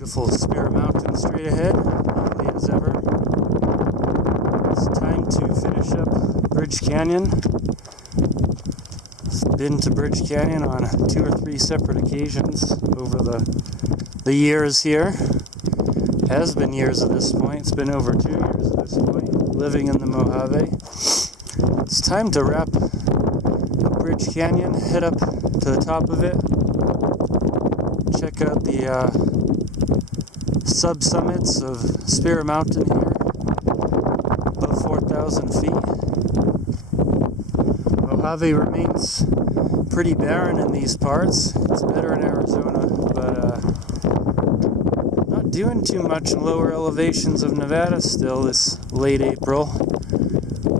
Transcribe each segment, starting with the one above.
Beautiful Spirit Mountain straight ahead, lovely as ever. It's time to finish up Bridge Canyon. I've been to Bridge Canyon on 2 or 3 separate occasions over the years here. Has been years at this point. It's been over 2 years at this point, living in the Mojave. It's time to wrap up Bridge Canyon, head up to the top of it, check out the sub-summits of Spirit Mountain here, above 4,000 feet. Mojave remains pretty barren in these parts. It's better in Arizona, but not doing too much in lower elevations of Nevada still this late April.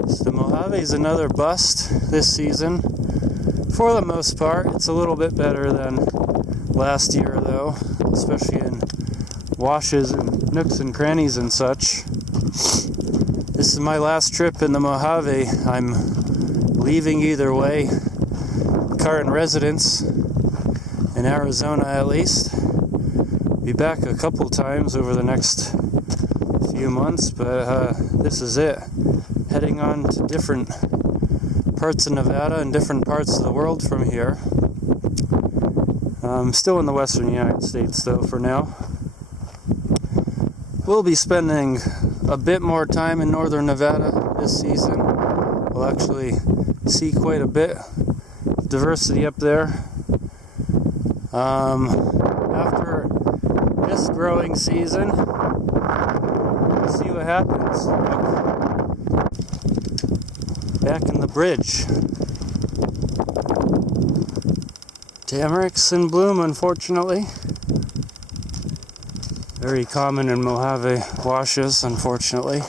So the Mojave is another bust this season. For the most part, it's a little bit better than last year though, especially in washes and nooks and crannies and such. This is my last trip in the Mojave. I'm leaving either way. Current residence in Arizona at least. Be back a couple times over the next few months, but this is it. Heading on to different parts of Nevada and different parts of the world from here. I'm still in the western United States though for now. We'll be spending a bit more time in northern Nevada this season. We'll actually see quite a bit of diversity up there. After this growing season, we'll see what happens. Back in the bridge. Tamarix in bloom, unfortunately. Very common in Mojave washes, unfortunately.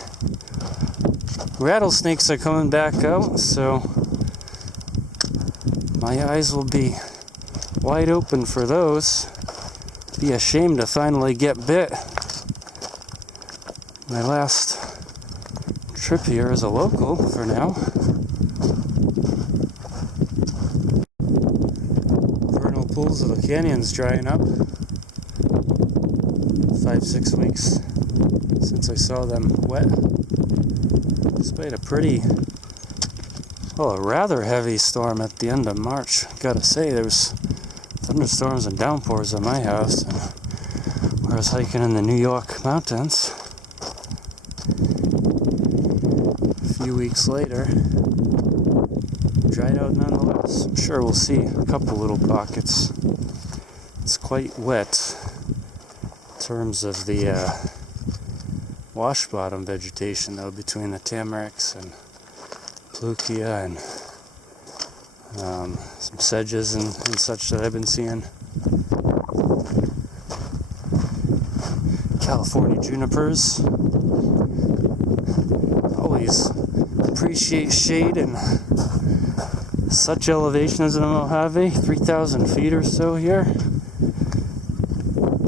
Rattlesnakes are coming back out, so my eyes will be wide open for those. Be ashamed to finally get bit. My last trip here as a local for now. Vernal pools of the canyon's drying up. 5-6 weeks since I saw them wet. Despite a rather heavy storm at the end of March. Gotta say, there was thunderstorms and downpours at my house where I was hiking in the New York mountains. A few weeks later, dried out nonetheless. I'm sure we'll see a couple little pockets. It's quite wet in terms of the wash bottom vegetation though, between the Tamarix and Plukia and some sedges and such that I've been seeing. California junipers. Always appreciate shade and such elevations in the Mojave, 3,000 feet or so here.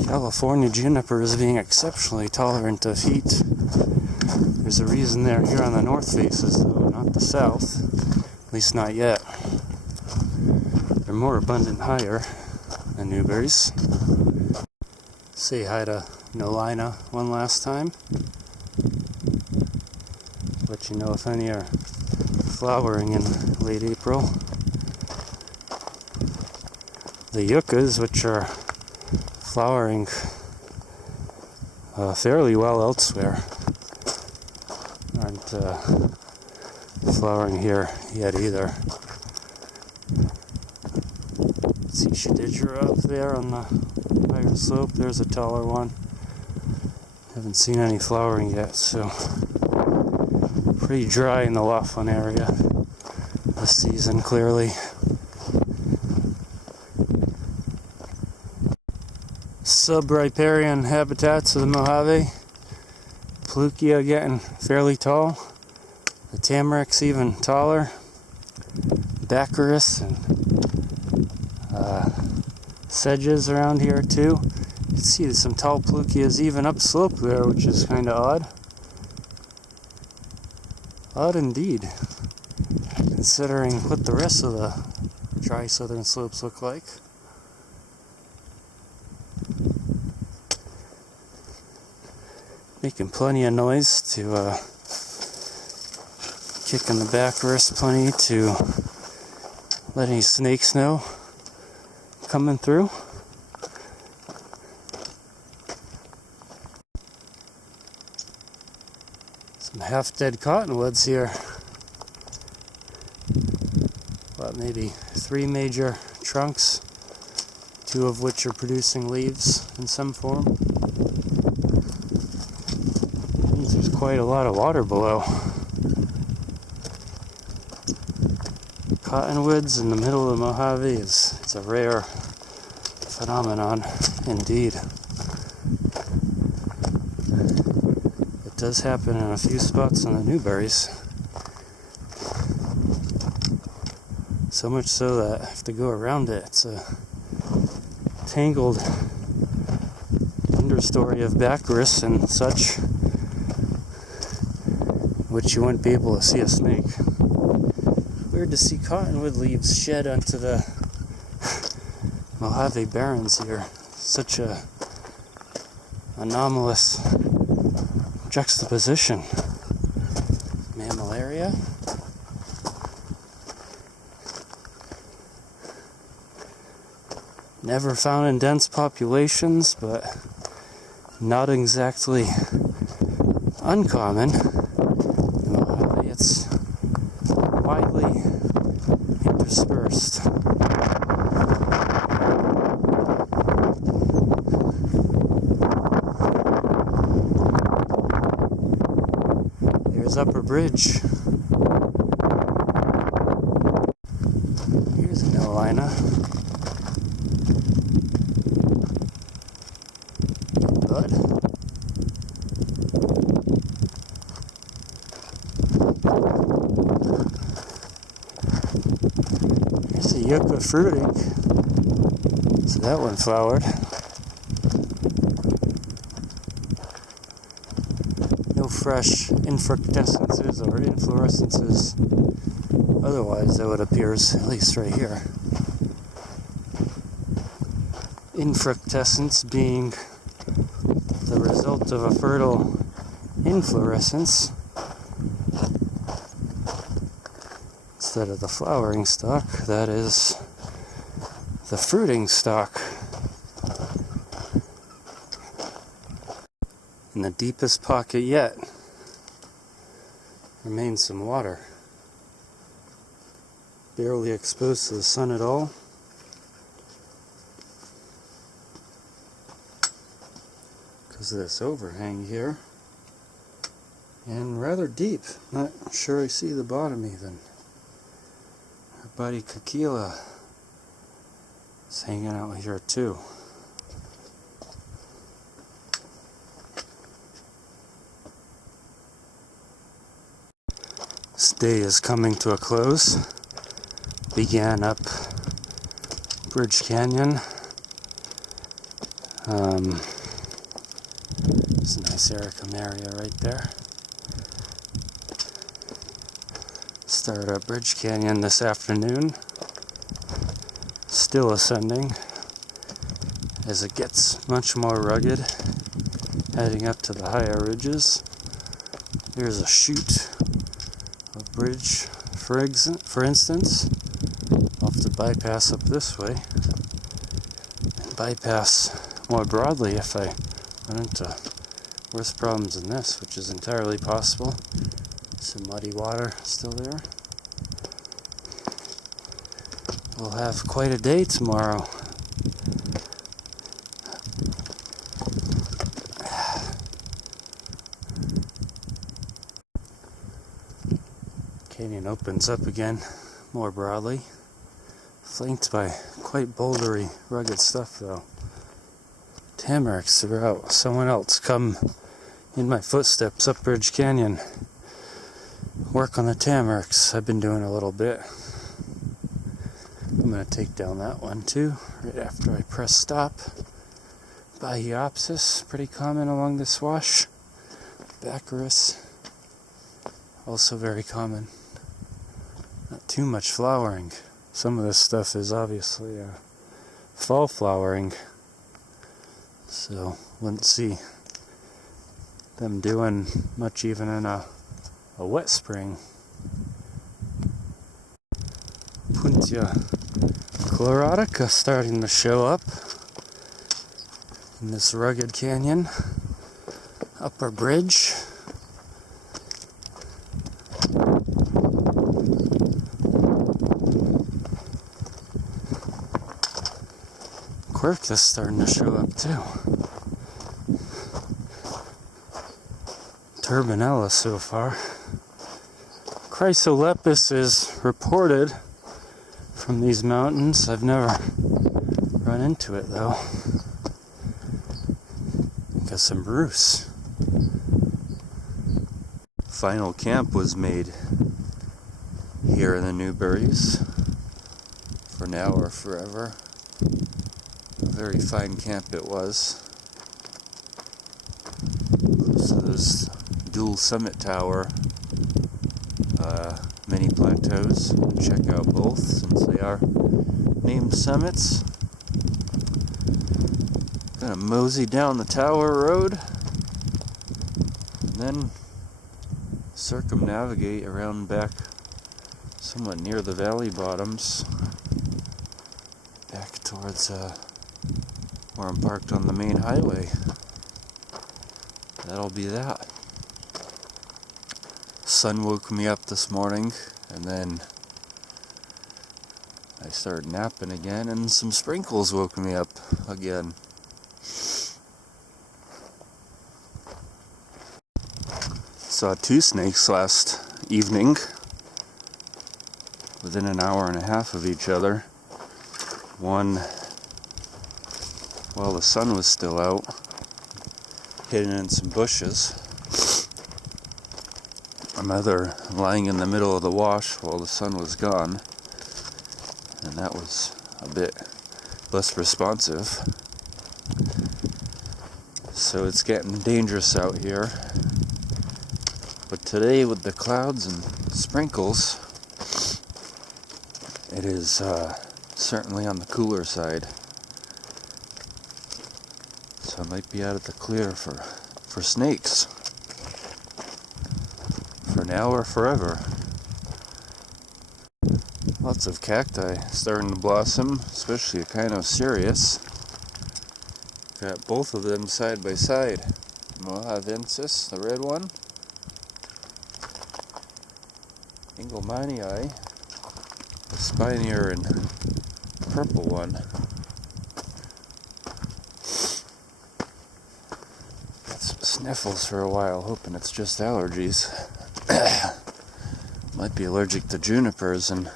California junipers being exceptionally tolerant of heat. There's a reason they're here on the north faces though, not the south. At least not yet. They're more abundant higher than newberries. Say hi to Nolina one last time. Let you know if any are flowering in late April. The yuccas, which are flowering fairly well elsewhere, aren't flowering here yet either. See Shadidra up there on the higher slope. There's a taller one. Haven't seen any flowering yet, so pretty dry in the Laughlin area this season, clearly. Subriparian habitats of the Mojave. Plukia getting fairly tall. The Tamarix even taller. Baccharis and sedges around here too. You can see there's some tall Plukias even upslope there, which is kind of odd. Odd indeed, considering what the rest of the dry southern slopes look like. making plenty of noise to kicking the back wrist plenty to let any snakes know coming through. Some half-dead cottonwoods here. What, maybe 3 major trunks, 2 of which are producing leaves in some form. Means there's quite a lot of water below. Cottonwoods in the middle of the Mojave it's a rare phenomenon indeed. It does happen in a few spots on the Newberries. So much so that I have to go around it. It's a tangled understory of backrus and such, which you wouldn't be able to see a snake. Weird to see cottonwood leaves shed onto the Mojave barrens here. Such a anomalous juxtaposition. Mammillaria. Never found in dense populations, but not exactly uncommon. In Mojave, it's widely interspersed. There's Upper Bridge. Here's an Elina. Bud. Here's a yucca fruiting. So that one flowered. No fresh infructescences or inflorescences otherwise, though it appears, at least right here. Infructescence being the result of a fertile inflorescence instead of the flowering stalk. That is the fruiting stalk. In the deepest pocket yet remains some water, barely exposed to the sun at all. Because of this overhang here, and rather deep. Not sure I see the bottom even. Our buddy Kakila is hanging out here too. This day is coming to a close. Began up Bridge Canyon. There's a nice Ericum area right there. Started up Bridge Canyon this afternoon. Still ascending as it gets much more rugged, heading up to the higher ridges. Here's a chute of bridge, for instance. I'll have to bypass up this way and bypass more broadly if I run into worse problems than this, which is entirely possible. Some muddy water still there. We'll have quite a day tomorrow. Canyon opens up again more broadly, flanked by quite bouldery, rugged stuff though. Tamarix throughout. Someone else come in my footsteps up Bridge Canyon. Work on the Tamarix. I've been doing a little bit. I'm going to take down that one too, right after I press stop. Bahiopsis, pretty common along this wash. Backrus, also very common. Not too much flowering. Some of this stuff is obviously fall flowering, so wouldn't see them doing much even in a wet spring. Puntia chlorotica starting to show up in this rugged canyon. Upper bridge. Quercus starting to show up too. Turbinella so far. Chrysolepis is reported from these mountains. I've never run into it though. Got some Bruce. Final camp was made here in the Newberries. For now or forever. A very fine camp it was. So there's dual summit tower, mini plateaus. Check out both since they are named summits. Gonna mosey down the tower road and then circumnavigate around back somewhat near the valley bottoms back towards where I'm parked on the main highway. That'll be that. Sun woke me up this morning and then I started napping again and some sprinkles woke me up again. Saw 2 snakes last evening within an hour and a half of each other. One while the sun was still out, hidden in some bushes. Another lying in the middle of the wash while the sun was gone, and that was a bit less responsive. So it's getting dangerous out here. But today with the clouds and sprinkles, it is certainly on the cooler side. So I might be out of the clear for snakes. For now or forever. Lots of cacti starting to blossom, especially Echinocereus. Got both of them side by side. Mojavensis, the red one. Engelmannii, the spinier and purple one. Got some sniffles for a while, hoping it's just allergies. Might be allergic to junipers, and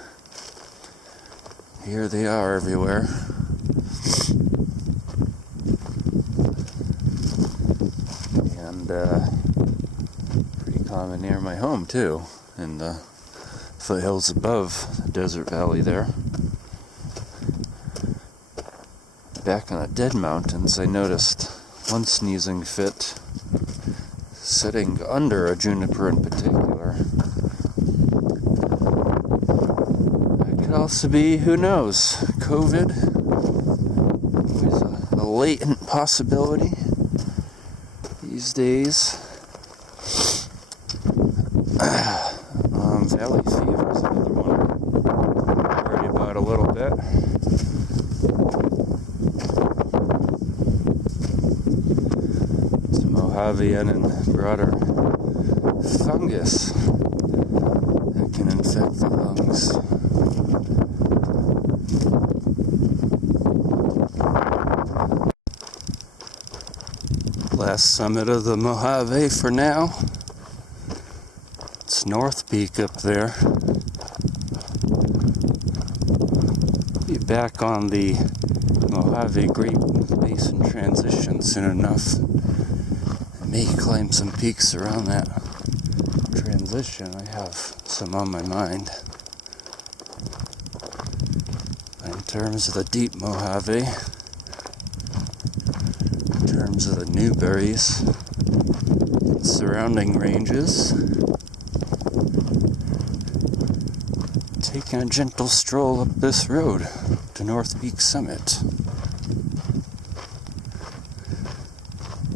here they are everywhere. And pretty common near my home too, in the foothills above the desert valley there. Back in the Dead Mountains, I noticed one sneezing fit sitting under a juniper in particular. That could also be, who knows, COVID. Always a latent possibility these days. Valley fever is another one. Worried about a little bit. It's Mojavean and broader fungus that can infect the lungs. Last summit of the Mojave for now. It's North Peak up there. Be back on the Mojave Great Basin transition soon enough. I may climb some peaks around that transition. I have some on my mind. In terms of the deep Mojave, in terms of the Newberries and surrounding ranges, taking a gentle stroll up this road to North Peak Summit.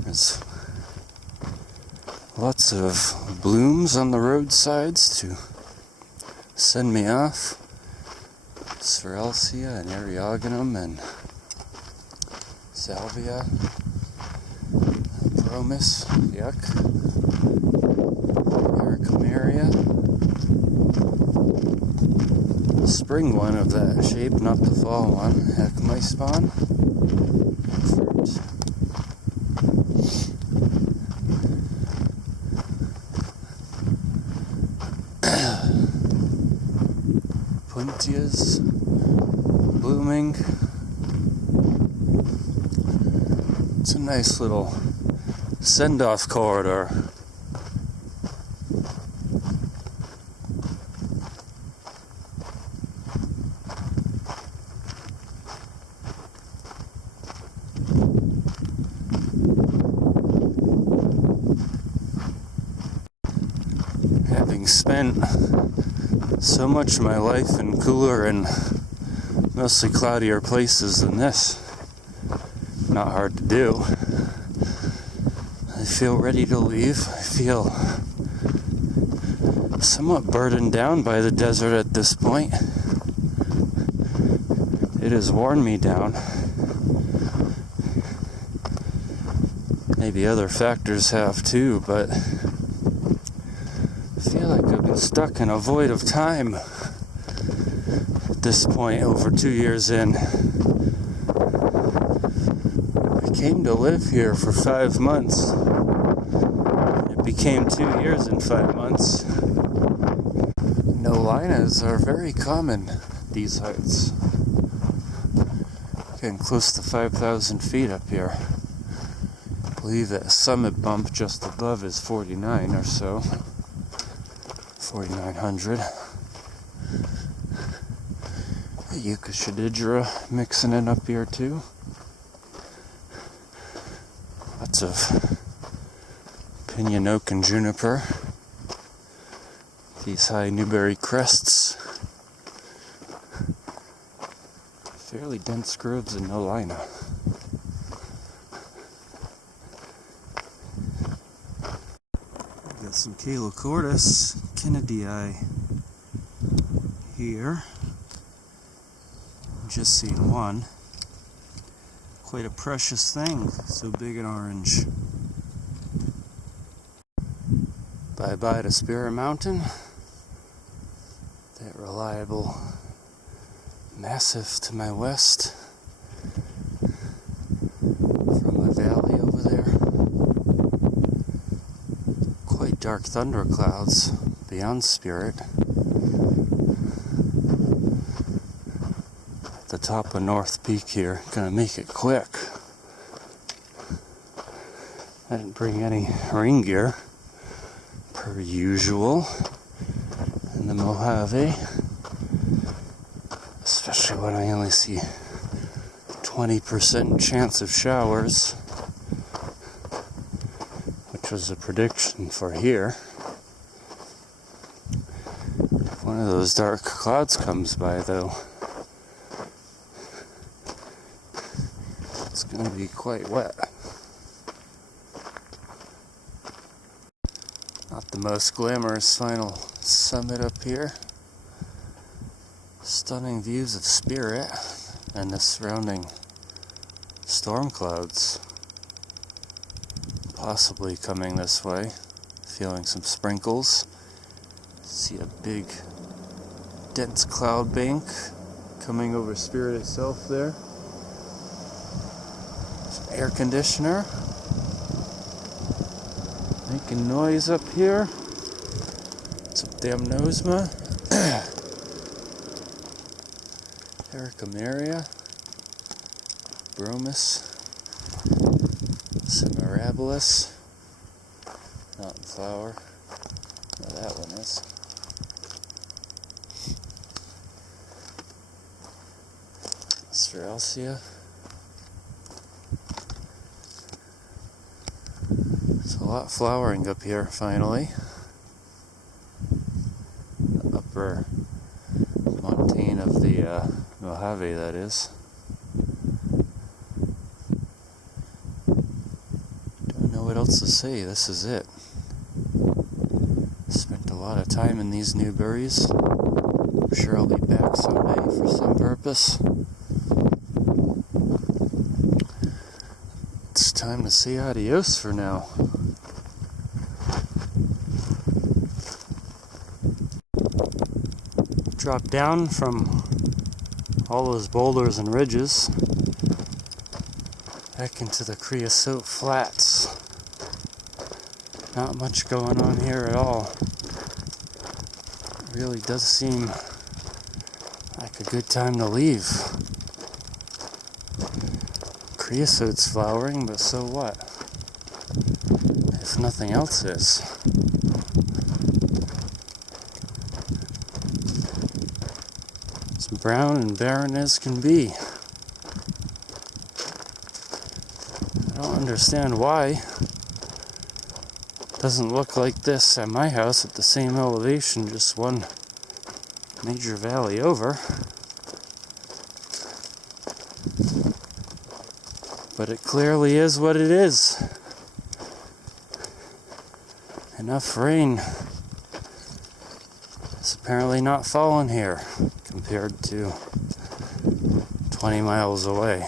There's Lots of blooms on the roadsides to send me off. Spheralcia and Eriogonum and Salvia. Bromus, yuck. Echinocereus. The spring one of that shape, not the fall one. Echinocereus. Fruit. Puntias blooming. It's a nice little send-off corridor. Having spent so much of my life in cooler and mostly cloudier places than this, not hard to do. I feel ready to leave. I feel somewhat burdened down by the desert at this point. It has worn me down. Maybe other factors have too, but I feel like I've been stuck in a void of time at this point, over 2 years in. I came to live here for 5 months. It became 2 years in 5 months. No linas are very common at these heights. Getting close to 5,000 feet up here. I believe that summit bump just above is 49 or so. 4,900. Echinocereus mixing in up here too. Lots of pinyon oak and juniper. These high Newberry crests. Fairly dense groves and no lina. Got some calochorts, Kennedyi here. Just seen one. Quite a precious thing, so big and orange. Bye-bye to Spirit Mountain. That reliable massif to my west. From a valley over there. Quite dark thunderclouds beyond Spirit. The top of North Peak here. Gonna make it quick. I didn't bring any rain gear, per usual, in the Mojave, especially when I only see 20% chance of showers, which was a prediction for here. If one of those dark clouds comes by, though, it's going to be quite wet. Not the most glamorous final summit up here. Stunning views of Spirit and the surrounding storm clouds. Possibly coming this way. Feeling some sprinkles. See a big dense cloud bank coming over Spirit itself there. Air conditioner making noise up here. It's up damn Nosema. Echinocereus, Bromus, Cimarabulus, not in flower. No, that one is. Spheralcia. There's a lot flowering up here, finally. The upper montane of the Mojave, that is. Don't know what else to say. This is it. Spent a lot of time in these Newberries. I'm sure I'll be back someday for some purpose. It's time to say adios for now. Drop down from all those boulders and ridges back into the creosote flats. Not much going on here at all. It really does seem like a good time to leave. Creosote's flowering, but so what? If nothing else is. It's brown and barren as can be. I don't understand why. Doesn't look like this at my house at the same elevation, just one major valley over. But it clearly is what it is. Enough rain is apparently not falling here compared to 20 miles away.